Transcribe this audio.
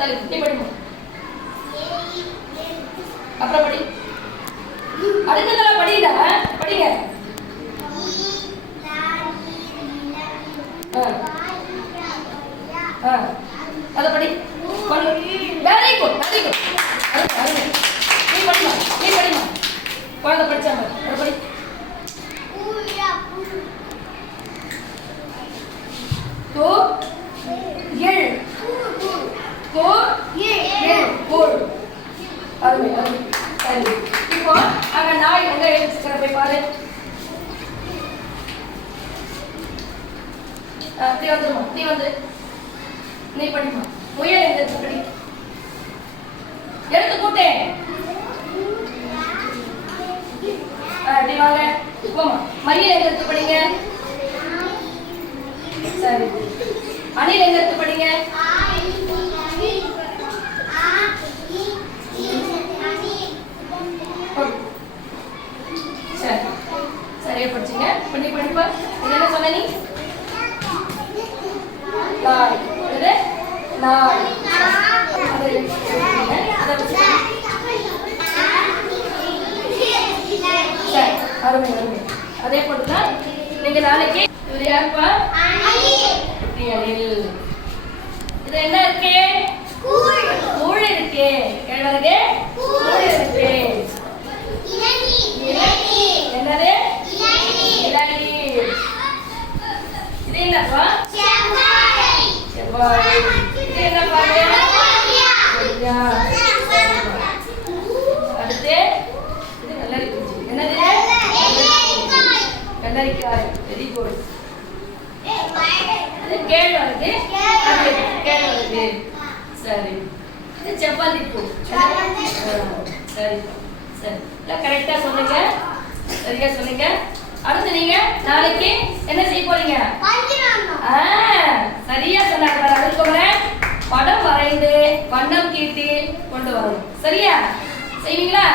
தலை நீ படிமா. அப்புறம் படி. அடுத்ததெல்லாம் படிடா. படிங்க. அத படி. Very good very good. நீ படிமா நீ படிமா. குழந்தை படிச்சா மாதிரி அத படி. தோ ஏழு கோ ஏழு கோல். அருமை அருமை. சரி இப்போ அங்க நாய் எங்க எழுதிக்கிற போய் பாரு. நீ வந்துருமா நீ வந்து நீ படிமா. முயல் எங்க இருக்கு படி. எடுத்து கூட்டேன். அப்படி வாங்க போமா. மயில் எங்க இருக்கு படிங்க. சரி அணில் எங்க இருக்கு படிங்க. சரி சரியா படிச்சீங்க. பண்ணி படிப்பா. என்ன சொன்ன நீ. நாய் இது நாய். சரி அருமை அருமை. அதே போட்டுதான் நீங்க நாளைக்கு இவர் யாருப்பா. அணில். இது என்ன இருக்கு. கூழ் இருக்கு. கேழ்வரகு கூழ் இருக்கு. என்னது இளநீர். இது என்னப்பா. செவ்வாழை. இது என்னப்பா. அடுத்து இது வெள்ளரிக்காய். என்னது வெள்ளரிக்காய். Very good. இது கேழ்வரகு. கேழ்வரகு. சரி இது செவ்வந்தி பூ. சரி சரி எல்லாம் கரெக்டா சொன்னீங்க. சரியா சொன்னீங்க. அடுத்து நீங்க நாளைக்கு என்ன செய்ய போறீங்க. சரியா சொன்னாங்க. அதுக்கு படம் வரைந்து வண்ணம் தீட்டி கொண்டு வரணும். சரியா செய்வீங்களா.